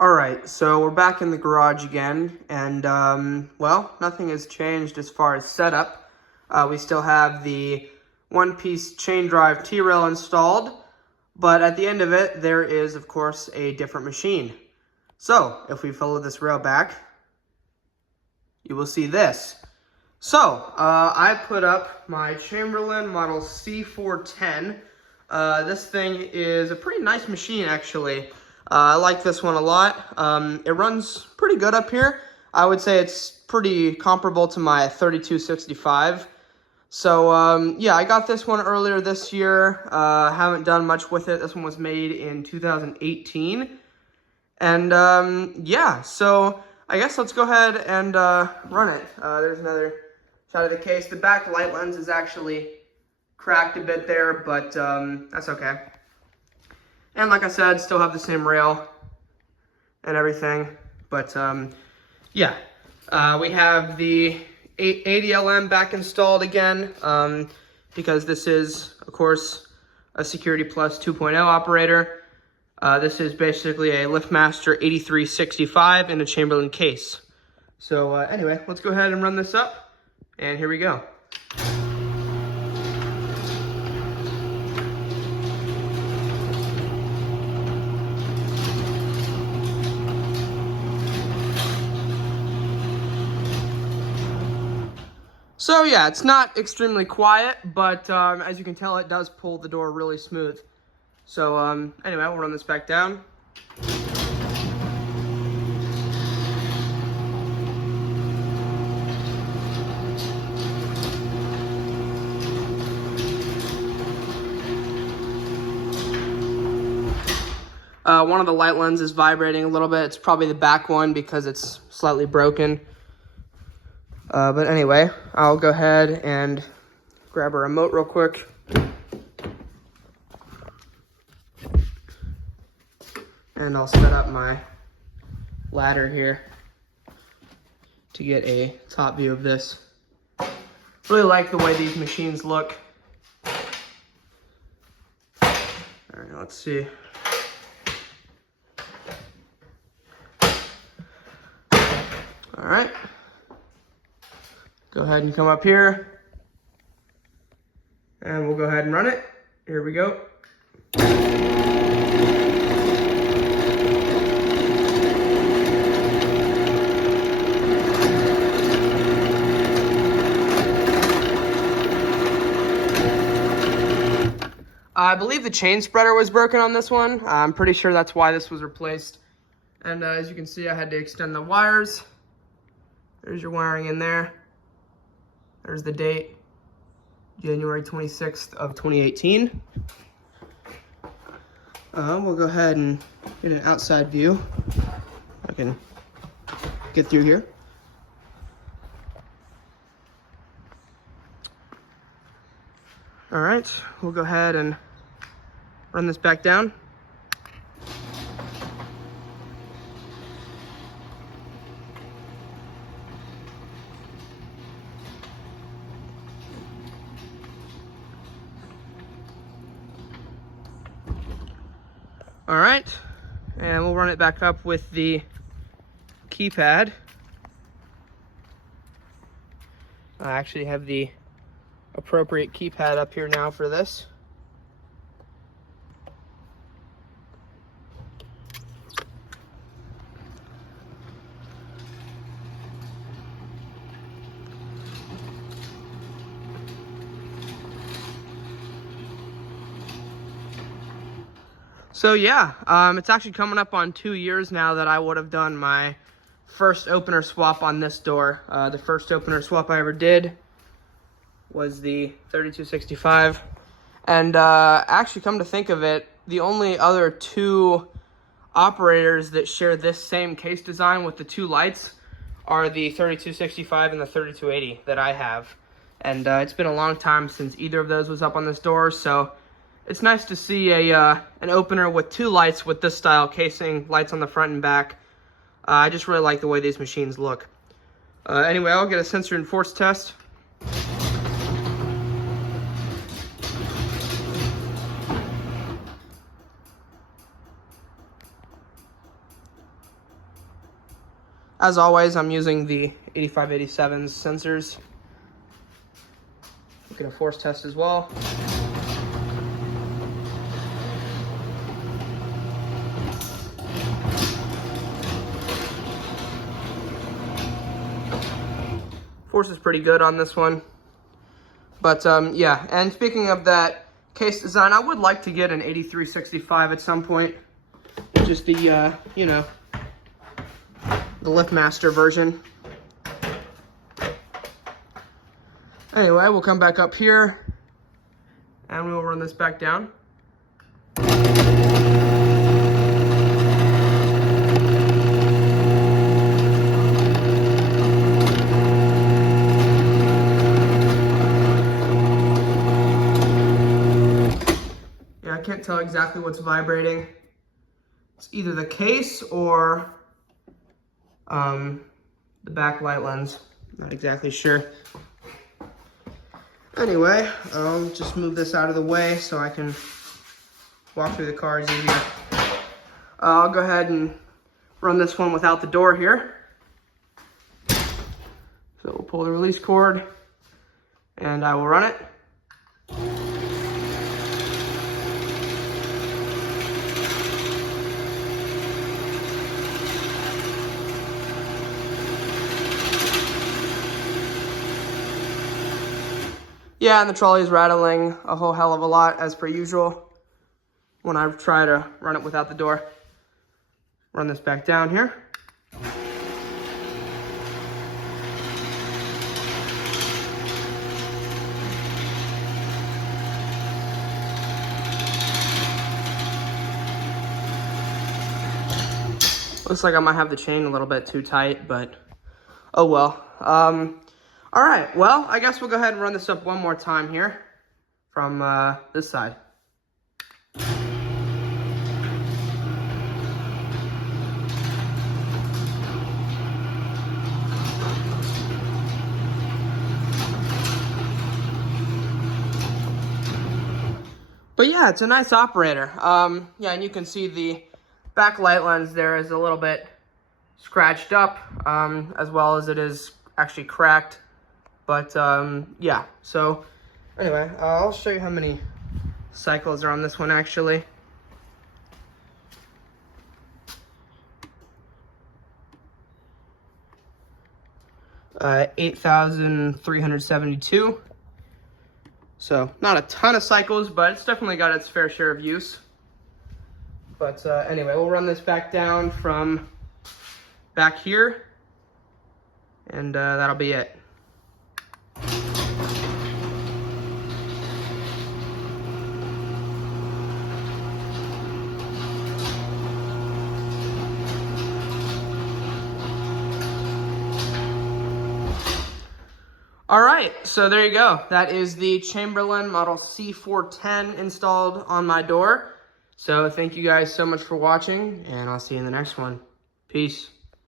Alright, so we're back in the garage again, and, well, nothing has changed as far as setup. We still have the one-piece chain drive T-rail installed, but at the end of it, there is, of course, a different machine. So, if we follow this rail back, you will see this. So, I put up my Chamberlain model C410. This thing is a pretty nice machine, actually. I like this one a lot. It runs pretty good up here. I would say it's pretty comparable to my 3265. So, yeah, I got this one earlier this year. Haven't done much with it. This one was made in 2018. And, yeah, so I guess let's go ahead and run it. There's another shot of the case. The back light lens is actually cracked a bit there, but that's okay. And like I said, still have the same rail and everything. But yeah, we have the 80LM back installed again because this is, of course, a Security Plus 2.0 operator. This is basically a LiftMaster 8365 in a Chamberlain case. So anyway, let's go ahead and run this up, and here we go. So yeah, it's not extremely quiet, but as you can tell, it does pull the door really smooth. So anyway, we'll run this back down. One of the light lenses is vibrating a little bit. It's probably the back one because it's slightly broken. But anyway, I'll go ahead and grab a remote real quick. And I'll set up my ladder here to get a top view of this. Really like the way these machines look. All right, let's see. All right. Go ahead and come up here, and we'll go ahead and run it. Here we go. I believe the chain spreader was broken on this one. I'm pretty sure that's why this was replaced. And as you can see, I had to extend the wires. There's your wiring in there. There's the date, January 26th of 2018. We'll go ahead and get an outside view. I can get through here. All right, we'll go ahead and run this back down. All right, and we'll run it back up with the keypad. I actually have the appropriate keypad up here now for this. So yeah, it's actually coming up on 2 years now that I would have done my first opener swap on this door. The first opener swap I ever did was the 3265. And actually, come to think of it, the only other two operators that share this same case design with the two lights are the 3265 and the 3280 that I have. And it's been a long time since either of those was up on this door, so it's nice to see an opener with two lights with this style casing, lights on the front and back. I just really like the way these machines look. Anyway, I'll get a sensor and force test. As always, I'm using the 8587's sensors. We can a force test as well. Force is pretty good on this one. But yeah, and speaking of that case design, I would like to get an 8365 at some point. Just the, you know, the LiftMaster version. Anyway, we'll come back up here and we will run this back down. Yeah, I can't tell exactly what's vibrating. It's either the case or the backlight lens. Not exactly sure. Anyway, I'll just move this out of the way so I can walk through the car easier. I'll go ahead and run this one without the door here. So we'll pull the release cord and I will run it. Yeah, and the trolley is rattling a whole hell of a lot, as per usual, when I try to run it without the door. Run this back down here. Looks like I might have the chain a little bit too tight, but oh well. All right, well, I guess we'll go ahead and run this up one more time here from this side. But yeah, it's a nice operator. Yeah, and you can see the backlight lens there is a little bit scratched up, as well as it is actually cracked. But yeah, so anyway, I'll show you how many cycles are on this one actually. Uh, 8,372. So not a ton of cycles, but it's definitely got its fair share of use. But anyway, we'll run this back down from back here, and that'll be it. All right, so there you go. That is the Chamberlain Model C410 installed on my door. So thank you guys so much for watching, and I'll see you in the next one. Peace.